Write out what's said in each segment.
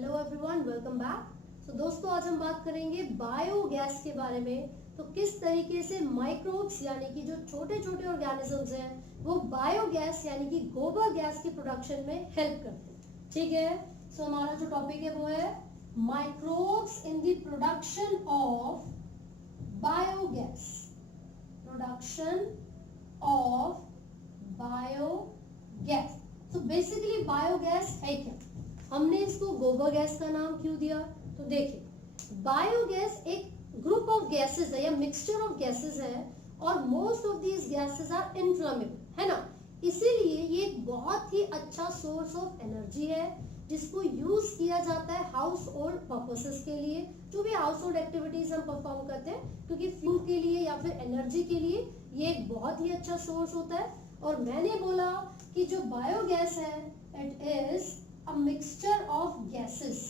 Hello everyone, welcome back. दोस्तों, आज हम बात करेंगे बायोगैस के बारे में। तो किस तरीके से माइक्रोब्स यानी कि जो छोटे छोटे ऑर्गेनिजम्स हैं वो बायोगैस यानी कि गोबर गैस की प्रोडक्शन में हेल्प करते हैं। ठीक है, हमारा जो टॉपिक है वो है microbes in the production of biogas. Production of biogas. तो बेसिकली बायोगैस है क्या? हमने इसको गोबर गैस का नाम क्यों दिया? तो देखिए, बायोगैस एक ग्रुप ऑफ गैसेस है या मिक्सचर ऑफ गैसेस है और most of these gases are inflammable, है ना। इसीलिए ये एक बहुत ही अच्छा सोर्स ऑफ एनर्जी है जिसको यूज किया जाता है हाउस होल्ड पर्पसेस के लिए। जो भी हाउस होल्ड एक्टिविटीज हम परफॉर्म करते हैं, क्योंकि फ्यूल के लिए या फिर एनर्जी के लिए ये एक बहुत ही अच्छा सोर्स होता है। और मैंने बोला कि जो बायोगैस है it is a mixture of gases.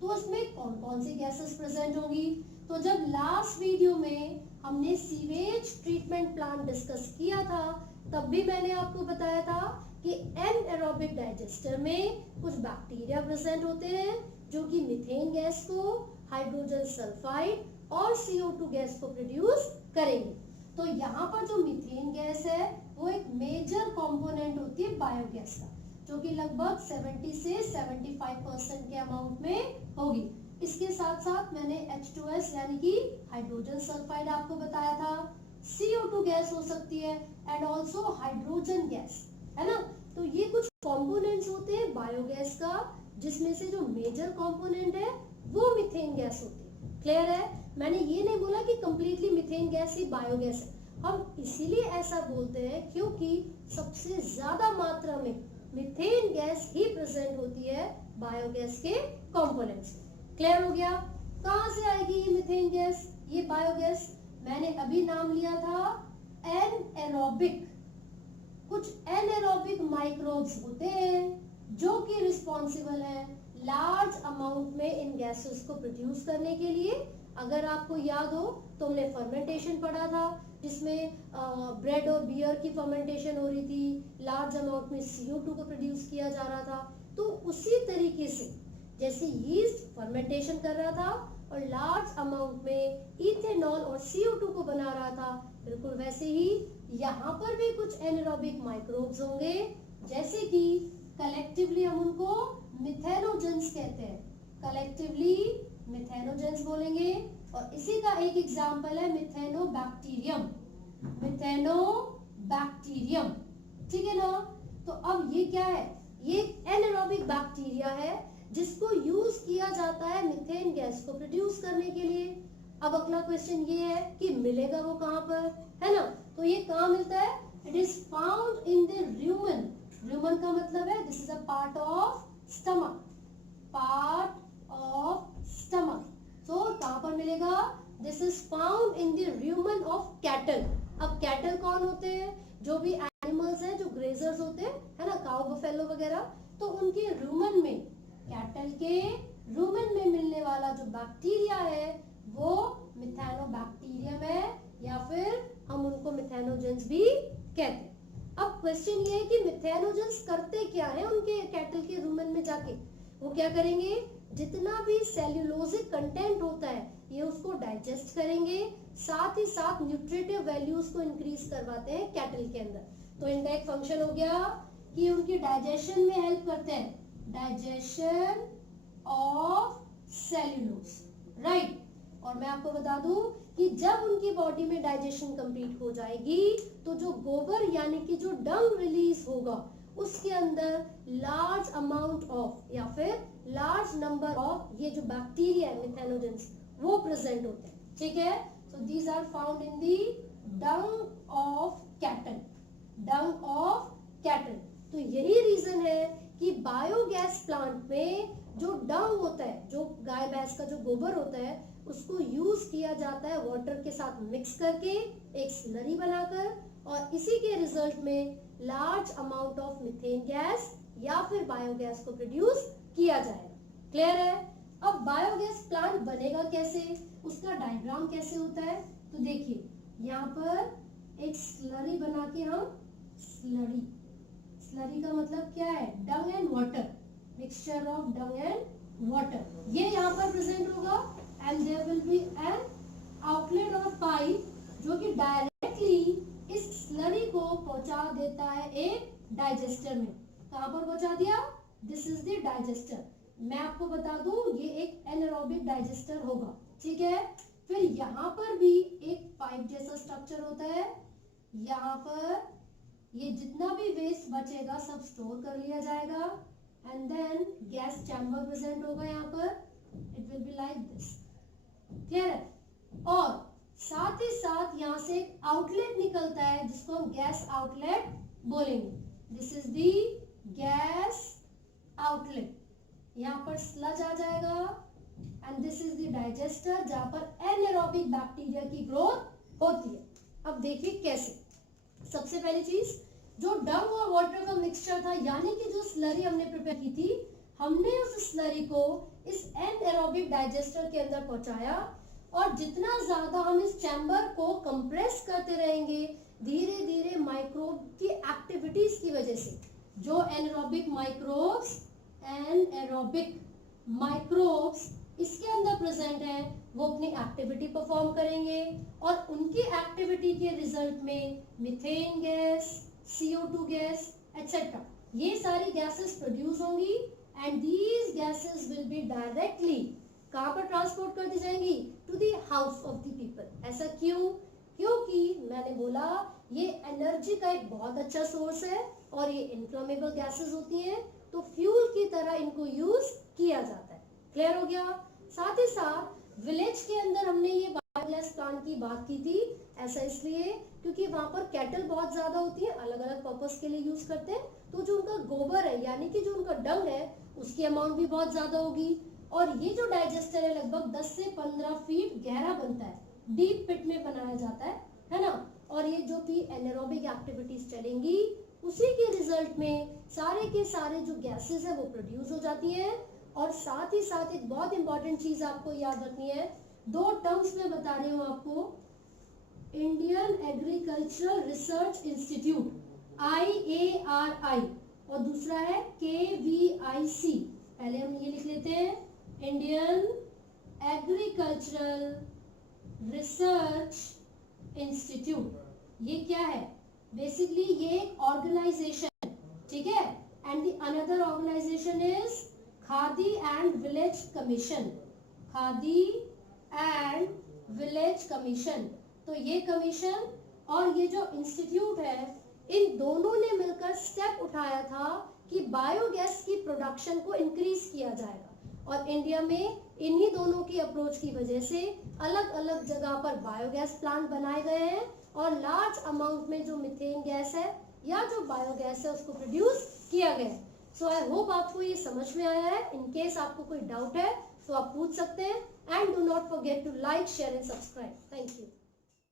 तो इसमें कौन कौन सी गैसेस प्रेजेंट होगी? तो जब लास्ट वीडियो में हमने सीवेज ट्रीटमेंट प्लांट डिस्कस किया था तब भी मैंने आपको बताया था कि एनएरोबिक डाइजेस्टर में कुछ बैक्टीरिया प्रेजेंट होते हैं जो कि मीथेन गैस को, हाइड्रोजन सल्फाइड और CO2 गैस को प्रोड्यूस करेंगे। तो यहाँ पर जो मीथेन गैस है वो एक मेजर कंपोनेंट होती है बायोगैस का, जो कि लगभग 70 से 75% के अमाउंट में होगी। इसके साथ साथ मैंने H2S यानी कि हाइड्रोजन सल्फाइड आपको बताया था, CO2 गैस हो सकती है एंड ऑल्सो हाइड्रोजन गैस, है ना। तो ये कुछ कंपोनेंट्स होते हैं बायोगैस का, जिसमें से जो मेजर कंपोनेंट है वो मीथेन गैस होती है। क्लियर है? मैंने ये नहीं बोला कि कंप्लीटली मीथेन गैस ही बायोगैस है। हम इसीलिए ऐसा बोलते हैं क्योंकि सबसे ज्यादा मात्रा में मीथेन गैस ही प्रेजेंट होती है बायोगैस के कंपोनेंट्स। क्लियर हो गया? कहां से आएगी ये मीथेन गैस, ये बायोगैस? मैंने अभी नाम लिया था एनएरोबिक। कुछ एनएरोबिक माइक्रोब्स होते हैं जो कि रिस्पॉन्सिबल है लार्ज अमाउंट में इन गैसेस को प्रोड्यूस करने के लिए। अगर आपको याद हो तो हमने फर्मेंटेशन पढ़ा था जिसमें ब्रेड और बियर की फर्मेंटेशन हो रही थी, लार्ज अमाउंट में CO2 को प्रोड्यूस किया जा रहा था। तो उसी तरीके से जैसे यीस्ट फर्मेंटेशन कर रहा था और लार्ज अमाउंट में इथेनॉल और CO2 को बना रहा था, बिल्कुल वैसे ही यहाँ पर भी कुछ एनारोबिक माइक्रोब्स होंगे, जैसे कि कलेक्टिवली हम उनको मिथेनोजेंस कहते हैं। कलेक्टिवली मिथेनोजेंस बोलेंगे। और इसी का एक एग्जांपल है मिथेनोबैक्टीरियम। मिथेनोबैक्टीरियम, ठीक है ना। तो अब ये क्या है? ये एनारोबिक बैक्टीरिया है जिसको यूज किया जाता है मीथेन गैस को प्रोड्यूस करने के लिए। अब अगला क्वेश्चन ये है कि मिलेगा वो कहां पर, है ना। तो ये कहां मिलता है? It is found in the rumen. Rumen का मतलब है this is a part of stomach. Part of stomach. तो कहां पर मिलेगा? This is found in the rumen of cattle. अब कैटल कौन होते हैं? जो भी एनिमल्स हैं जो ग्रेजर्स होते हैं, है ना, काउ बफेलो वगैरह। तो उनके रूमेन में, कैटल के रूमेन में मिलने वाला जो बैक्टीरिया है वो मिथेनोबैक्टीरियम है, या फिर हम उनको मिथेनोजेंस भी कहते हैं। अब क्वेश्चन ये है कि मिथेनोजेंस करते क्या है उनके कैटल के रूमेन में जाके? वो क्या करेंगे? जितना भी सेल्यूलोजिक कंटेंट होता है ये उसको डाइजेस्ट करेंगे, साथ ही साथ न्यूट्रिटिव वैल्यूज को इंक्रीज करवाते हैं कैटल के अंदर। तो इनका एक फंक्शन हो गया कि उनकी डाइजेशन में हेल्प करते हैं, डाइजेशन ऑफ सेल्यूलोज, राइट। और मैं आपको बता दूं कि जब उनकी बॉडी में डाइजेशन कंप्लीट हो जाएगी तो जो गोबर यानी कि जो डंग रिलीज होगा उसके अंदर लार्ज अमाउंट ऑफ या फिर लार्ज नंबर ऑफ ये जो बैक्टीरिया है मिथेनोजेंस वो प्रेजेंट होते हैं। ठीक है, so these are found in the dung of cattle. Dung of cattle. तो यही रीजन है कि बायोगैस प्लांट में जो डंग होता है, जो गाय भैंस का जो गोबर होता है, उसको यूज किया जाता है वाटर के साथ मिक्स करके एक स्लरी बनाकर, और इसी के रिजल्ट में large amount of methane gas या फिर बायोगैस को प्रोड्यूस किया जाएगा। क्लियर है? अब बायोगैस प्लांट बनेगा कैसे, उसका डायग्राम कैसे होता है? तो देखिए, यहाँ पर एक स्लरी बना के हम, स्लरी, स्लरी का मतलब क्या है? Dung and water, mixture of dung and water, ये यहाँ पर प्रेजेंट होगा and there will be an outlet और पाइप जो कि डायरेक्टली इस स्लरी को पहुंचा देता है एक डाइजेस्टर में। कहां पर पहुंचा दिया? This is the digester. मैं आपको बता दूं ये एक एनारोबिक डाइजेस्टर होगा, ठीक है। फिर यहाँ पर भी एक पाइप जैसा स्ट्रक्चर होता है, यहाँ पर ये जितना भी वेस्ट बचेगा सब स्टोर कर लिया जाएगा and then gas chamber present होगा यहाँ पर, it will be like this, clear है। और साथ ही साथ यहाँ से एक आउटलेट निकलता है जिसको हम गैस आउटलेट बोलेंगे। This is the gas outlet, यहाँ पर स्लज आ जाएगा and this is the digester जहां पर एनारोबिक बैक्टीरिया की ग्रोथ होती है। अब देखिए कैसे। सबसे पहली चीज, जो डंग और वाटर का मिक्सचर था यानी कि जो स्लरी हमने प्रिपेयर की थी, हमने उस स्लरी को इस एनारोबिक डाइजेस्टर के अंदर पहुंचाया और जितना ज्यादा हम इस चैम्बर को कंप्रेस करते रहेंगे धीरे धीरे माइक्रोब की एक्टिविटीज की वजह से, जो anaerobic microbes and aerobic microbes इसके अंदर प्रेजेंट है वो अपनी एक्टिविटी परफॉर्म करेंगे और उनकी एक्टिविटी के रिजल्ट में methane gas, CO2 gas etcetera ये सारी गैसेस प्रोड्यूस होंगी and these gases will be directly कहां पर ट्रांसपोर्ट कर दी जाएंगी? To the house of the people. ऐसा क्यों? क्योंकि मैंने बोला ये एनर्जी का एक बहुत अच्छा सोर्स है और ये इन्फ्लेमेबल गैसेस होती हैं, तो फ्यूल की तरह इनको यूज किया जाता है। क्लियर हो गया। साथ ही साथ विलेज के अंदर हमने ये बायोगैस प्लांट की बात की थी, ऐसा इसलिए क्योंकि वहां पर कैटल बहुत ज्यादा होती है, अलग अलग पर्पस के लिए यूज करते हैं, तो जो उनका गोबर है यानी कि जो उनका डंग है उसकी अमाउंट भी बहुत ज्यादा होगी। और ये जो डाइजेस्टर है लगभग 10 से 15 फीट गहरा बनता है, डीप पिट में बनाया जाता है ना। और ये जो भी एनारोबिक एक्टिविटीज चलेंगी उसी के रिजल्ट में सारे के सारे जो गैसेस है वो प्रोड्यूस हो जाती हैं। और साथ ही साथ एक बहुत इंपॉर्टेंट चीज आपको याद रखनी है, दो टर्म्स में बता रही हूँ आपको, Indian agricultural research institute IARI और दूसरा है KVIC। पहले हम ये लिख लेते हैं, इंडियन एग्रीकल्चरल रिसर्च इंस्टीट्यूट। ये क्या है? बेसिकली ये एक ऑर्गेनाइजेशन, ठीक है। And the another organisation is Khadi and village commission, Khadi and village commission. तो ये कमीशन और ये जो इंस्टीट्यूट है इन दोनों ने मिलकर स्टेप उठाया था कि बायोगैस की प्रोडक्शन को इंक्रीज किया जाएगा। और इंडिया में इन्हीं दोनों की अप्रोच की वजह से अलग अलग जगह पर बायोगैस प्लांट बनाए गए हैं और लार्ज अमाउंट में जो मीथेन गैस है या जो बायोगैस है उसको प्रोड्यूस किया गया है। सो आई होप आपको ये समझ में आया है। इन केस आपको कोई डाउट है तो आप पूछ सकते हैं and do not forget to like, share and subscribe. Thank you.